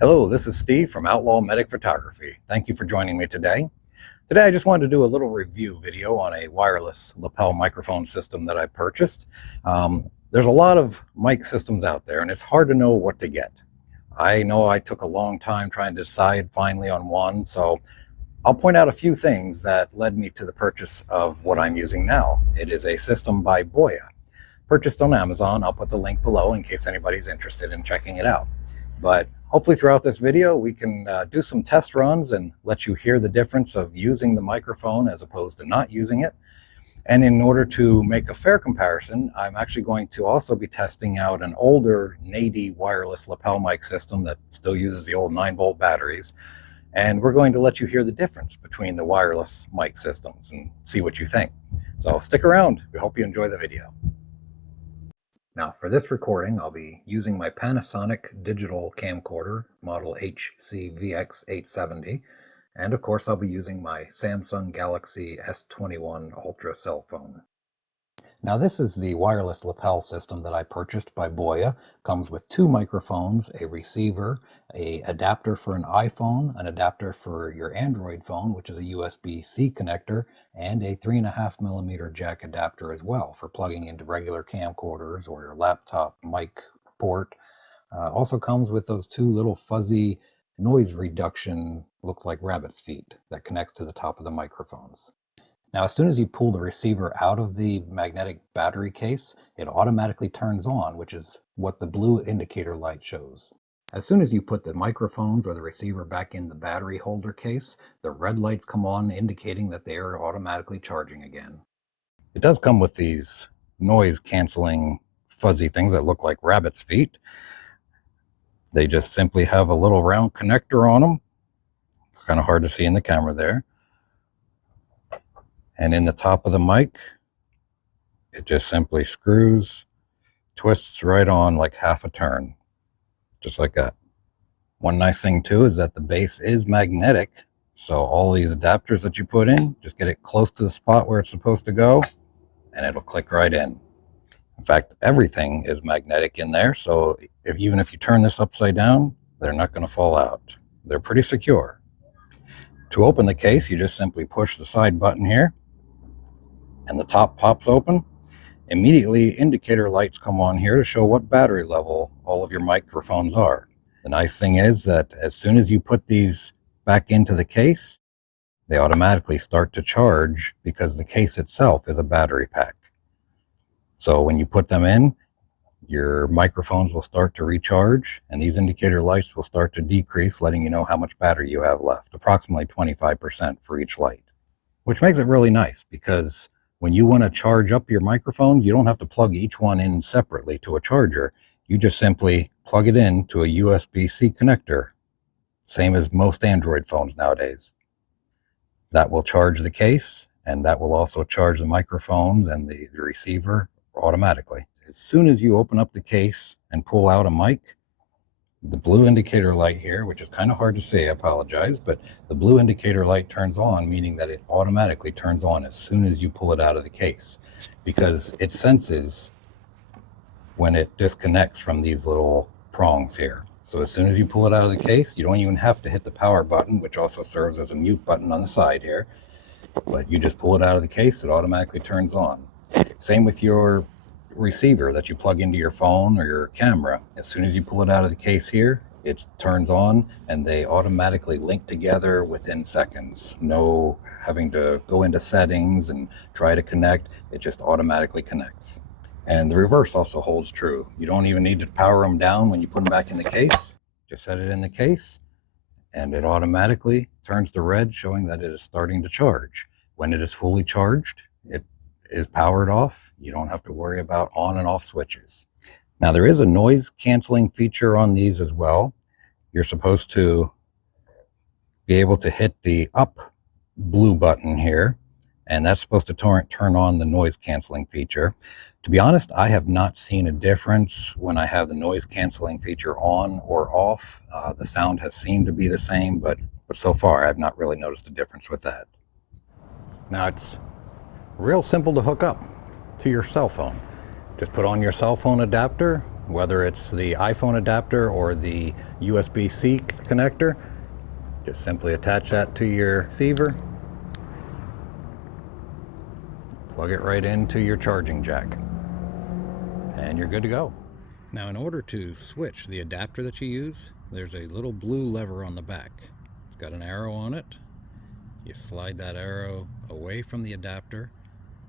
Hello, this is Steve from Outlaw Medic Photography. Thank you for joining me today. Today I just wanted to do a little review video on a wireless lapel microphone system that I purchased. There's a lot of mic systems out there and it's hard to know what to get. I know I took a long time trying to decide finally on one, so I'll point out a few things that led me to the purchase of what I'm using now. It is a system by Boya, purchased on Amazon. I'll put the link below in case anybody's interested in checking it out. But hopefully throughout this video, we can do some test runs and let you hear the difference of using the microphone as opposed to not using it. And in order to make a fair comparison, I'm actually going to also be testing out an older NADY wireless lapel mic system that still uses the old 9-volt batteries. And we're going to let you hear the difference between the wireless mic systems and see what you think. So stick around. We hope you enjoy the video. Now for this recording, I'll be using my Panasonic digital camcorder, model HC-VX870, and of course I'll be using my Samsung Galaxy S21 Ultra cell phone. Now this is the wireless lapel system that I purchased by Boya. Comes with two microphones, a receiver, an adapter for an iPhone, an adapter for your Android phone, which is a USB-C connector, and a 3.5mm jack adapter as well for plugging into regular camcorders or your laptop mic port. Also comes with those two little fuzzy noise reduction, looks like rabbit's feet, that connects to the top of the microphones. Now, as soon as you pull the receiver out of the magnetic battery case, it automatically turns on, which is what the blue indicator light shows. As soon as you put the microphones or the receiver back in the battery holder case, the red lights come on, indicating that they are automatically charging again. It does come with these noise-canceling fuzzy things that look like rabbit's feet. They just simply have a little round connector on them. Kind of hard to see in the camera there. And in the top of the mic, it just simply screws, twists right on like half a turn, just like that. One nice thing too is that the base is magnetic, so all these adapters that you put in, just get it close to the spot where it's supposed to go, and it'll click right in. In fact, everything is magnetic in there, so even if you turn this upside down, they're not going to fall out. They're pretty secure. To open the case, you just simply push the side button here, and the top pops open. Immediately, indicator lights come on here to show what battery level all of your microphones are. The nice thing is that as soon as you put these back into the case, they automatically start to charge because the case itself is a battery pack. So when you put them in, your microphones will start to recharge and these indicator lights will start to decrease, letting you know how much battery you have left, approximately 25% for each light, which makes it really nice because when you want to charge up your microphones, you don't have to plug each one in separately to a charger. You just simply plug it in to a USB-C connector, same as most Android phones nowadays. That will charge the case, and that will also charge the microphones and the receiver automatically. As soon as you open up the case and pull out a mic, the blue indicator light here, which is kind of hard to see, I apologize, but the blue indicator light turns on, meaning that it automatically turns on as soon as you pull it out of the case, because it senses when it disconnects from these little prongs here. So as soon as you pull it out of the case, you don't even have to hit the power button, which also serves as a mute button on the side here, but you just pull it out of the case, it automatically turns on. Same with your receiver that you plug into your phone or your camera. As soon as you pull it out of the case here, it turns on and they automatically link together within seconds. No having to go into settings and try to connect, it just automatically connects. And the reverse also holds true. You don't even need to power them down when you put them back in the case. Just set it in the case and it automatically turns to red, showing that it is starting to charge. When it is fully charged, it is powered off. You don't have to worry about on and off switches. Now there is a noise canceling feature on these as well. You're supposed to be able to hit the up blue button here, and that's supposed to turn on the noise canceling feature. To be honest, I have not seen a difference when I have the noise canceling feature on or off. The sound has seemed to be the same, but so far I've not really noticed a difference with that. Now it's real simple to hook up to your cell phone. Just put on your cell phone adapter, whether it's the iPhone adapter or the USB-C connector. Just simply attach that to your receiver, plug it right into your charging jack, and you're good to go. Now, in order to switch the adapter that you use, there's a little blue lever on the back. It's got an arrow on it. You slide that arrow away from the adapter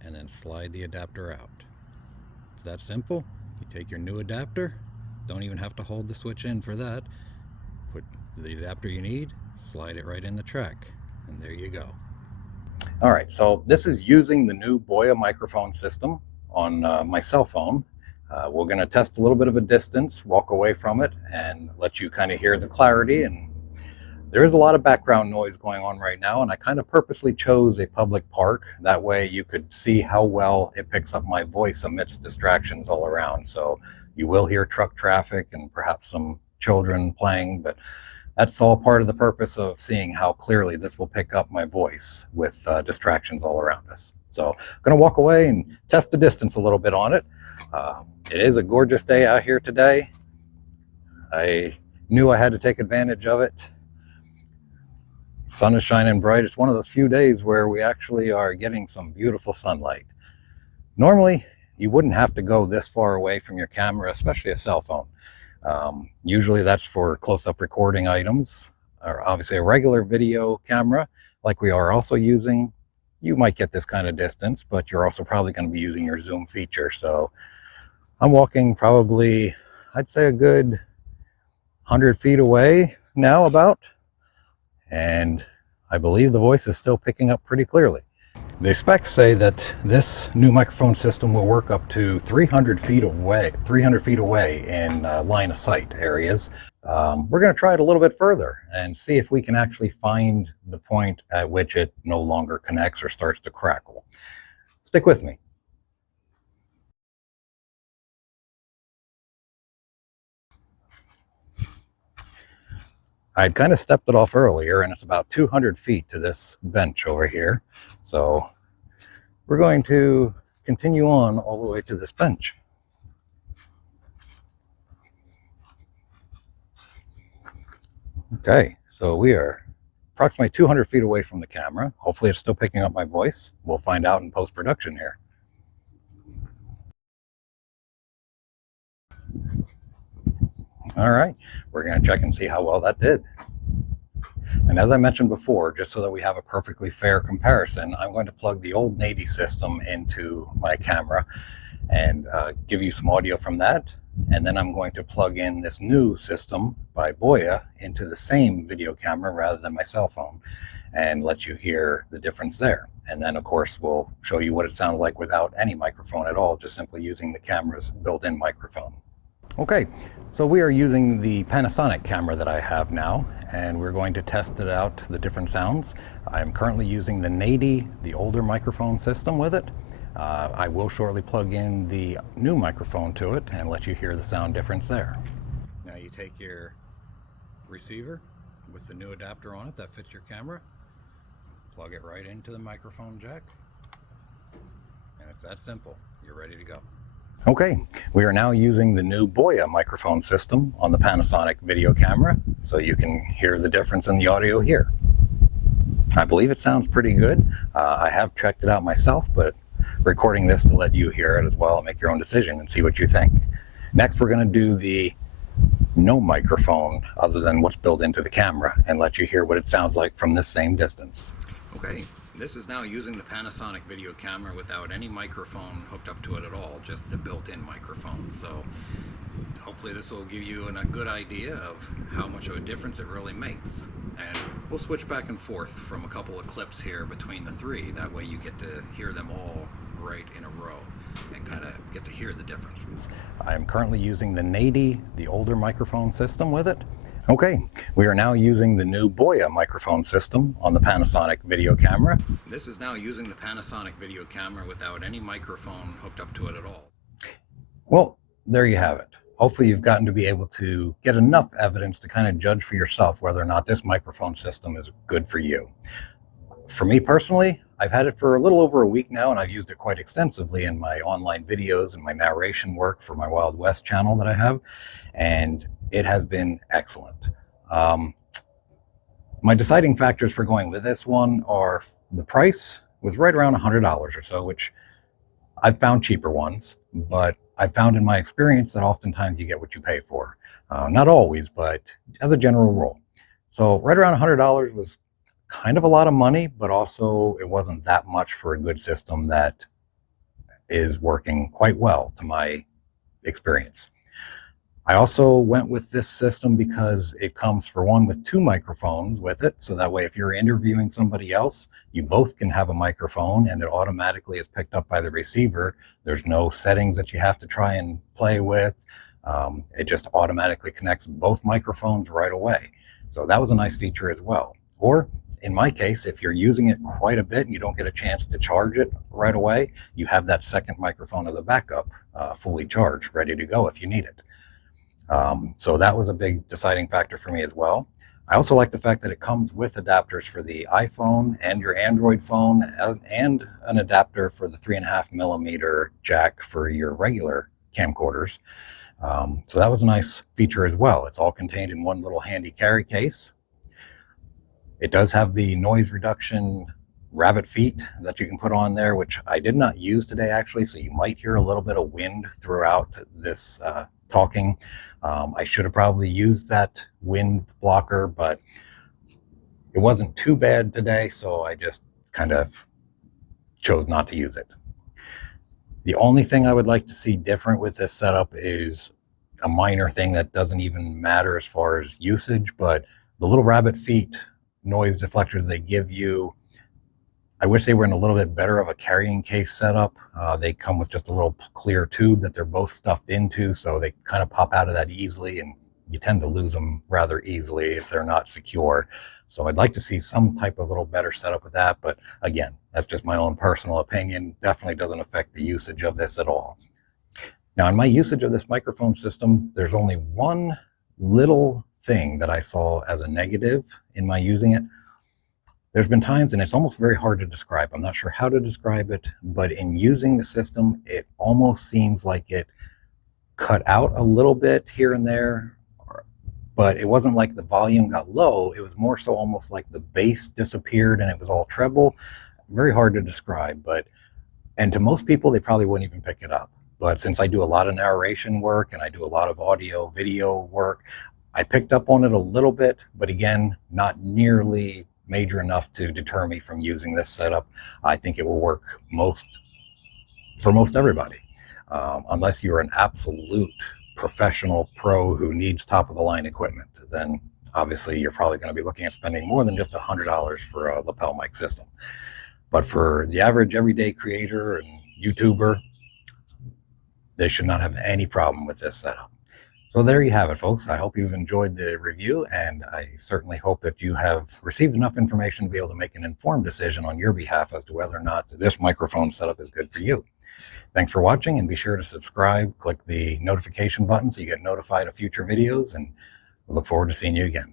and then slide the adapter out. It's that simple. You take your new adapter, don't even have to hold the switch in for that. Put the adapter you need, slide it right in the track, and there you go. All right, so this is using the new Boya microphone system on my cell phone. We're going to test a little bit of a distance, walk away from it, and let you kind of hear the clarity. And there is a lot of background noise going on right now, and I kind of purposely chose a public park. That way you could see how well it picks up my voice amidst distractions all around. So you will hear truck traffic and perhaps some children playing, but that's all part of the purpose of seeing how clearly this will pick up my voice with distractions all around us. So I'm going to walk away and test the distance a little bit on it. It is a gorgeous day out here today. I knew I had to take advantage of it. Sun is shining bright. It's one of those few days where we actually are getting some beautiful sunlight. Normally, you wouldn't have to go this far away from your camera, especially a cell phone. Usually that's for close-up recording items, or obviously a regular video camera like we are also using. You might get this kind of distance, but you're also probably going to be using your zoom feature. So I'm walking probably, I'd say a good 100 feet away now about, and I believe the voice is still picking up pretty clearly. The specs say that this new microphone system will work up to 300 feet away in line of sight areas. We're going to try it a little bit further and see if we can actually find the point at which it no longer connects or starts to crackle. Stick with me. I'd kind of stepped it off earlier, and it's about 200 feet to this bench over here. So we're going to continue on all the way to this bench. Okay, so we are approximately 200 feet away from the camera. Hopefully it's still picking up my voice. We'll find out in post-production here. All right, we're going to check and see how well that did. And as I mentioned before, just so that we have a perfectly fair comparison, I'm going to plug the old NADY system into my camera and give you some audio from that. And then I'm going to plug in this new system by Boya into the same video camera rather than my cell phone and let you hear the difference there. And then, of course, we'll show you what it sounds like without any microphone at all, just simply using the camera's built-in microphone. Okay, so we are using the Panasonic camera that I have now, and we're going to test it out, the different sounds. I'm currently using the NADY, the older microphone system with it. I will shortly plug in the new microphone to it and let you hear the sound difference there. Now you take your receiver with the new adapter on it that fits your camera, plug it right into the microphone jack, and it's that simple. You're ready to go. Okay, we are now using the new Boya microphone system on the Panasonic video camera, so you can hear the difference in the audio here. I believe it sounds pretty good. I have checked it out myself, but recording this to let you hear it as well and make your own decision and see what you think. Next, we're going to do the no microphone other than what's built into the camera and let you hear what it sounds like from this same distance. Okay. This is now using the Panasonic video camera without any microphone hooked up to it at all, just the built-in microphone. So hopefully this will give you a good idea of how much of a difference it really makes. And we'll switch back and forth from a couple of clips here between the three. That way you get to hear them all right in a row and kind of get to hear the difference. I am currently using the NADY, the older microphone system with it. Okay, we are now using the new Boya microphone system on the Panasonic video camera. This is now using the Panasonic video camera without any microphone hooked up to it at all. Well, there you have it. Hopefully you've gotten to be able to get enough evidence to kind of judge for yourself whether or not this microphone system is good for you. For me personally, I've had it for a little over a week now, and I've used it quite extensively in my online videos and my narration work for my Wild West channel that I have, and it has been excellent. My deciding factors for going with this one are the price was right around $100 or so, which I've found cheaper ones, but I've found in my experience that oftentimes you get what you pay for. Not always, but as a general rule. So right around $100 was kind of a lot of money, but also it wasn't that much for a good system that is working quite well to my experience. I also went with this system because it comes, for one, with 2 microphones with it. So that way, if you're interviewing somebody else, you both can have a microphone and it automatically is picked up by the receiver. There's no settings that you have to try and play with. It just automatically connects both microphones right away. So that was a nice feature as well. Or in my case, if you're using it quite a bit and you don't get a chance to charge it right away, you have that second microphone as a backup, fully charged, ready to go if you need it. So that was a big deciding factor for me as well. I also like the fact that it comes with adapters for the iPhone and your Android phone, and an adapter for the 3.5mm jack for your regular camcorders. So that was a nice feature as well. It's all contained in one little handy carry case. It does have the noise reduction rabbit feet that you can put on there, which I did not use today actually, so you might hear a little bit of wind throughout this talking. I should have probably used that wind blocker, but it wasn't too bad today, so I just kind of chose not to use it. The only thing I would like to see different with this setup is a minor thing that doesn't even matter as far as usage, but the little rabbit feet noise deflectors they give you, I wish they were in a little bit better of a carrying case setup. They come with just a little clear tube that they're both stuffed into, so they kind of pop out of that easily, and you tend to lose them rather easily if they're not secure. So I'd like to see some type of little better setup with that, but again, that's just my own personal opinion. Definitely doesn't affect the usage of this at all. Now, in my usage of this microphone system, there's only one little thing that I saw as a negative in my using it. There's been times, and it's almost very hard to describe, I'm not sure how to describe it, but in using the system, it almost seems like it cut out a little bit here and there, but it wasn't like the volume got low. It was more so almost like the bass disappeared and it was all treble. Very hard to describe, and to most people, they probably wouldn't even pick it up. But since I do a lot of narration work and I do a lot of audio, video work, I picked up on it a little bit, but again, not nearly major enough to deter me from using this setup. I think it will work for most everybody, unless you're an absolute professional pro who needs top of the line equipment. Then obviously you're probably going to be looking at spending more than just $100 for a lapel mic system. But for the average everyday creator and YouTuber, they should not have any problem with this setup. So there you have it, folks. I hope you've enjoyed the review, and I certainly hope that you have received enough information to be able to make an informed decision on your behalf as to whether or not this microphone setup is good for you. Thanks for watching, and be sure to subscribe, click the notification button so you get notified of future videos, and we look forward to seeing you again.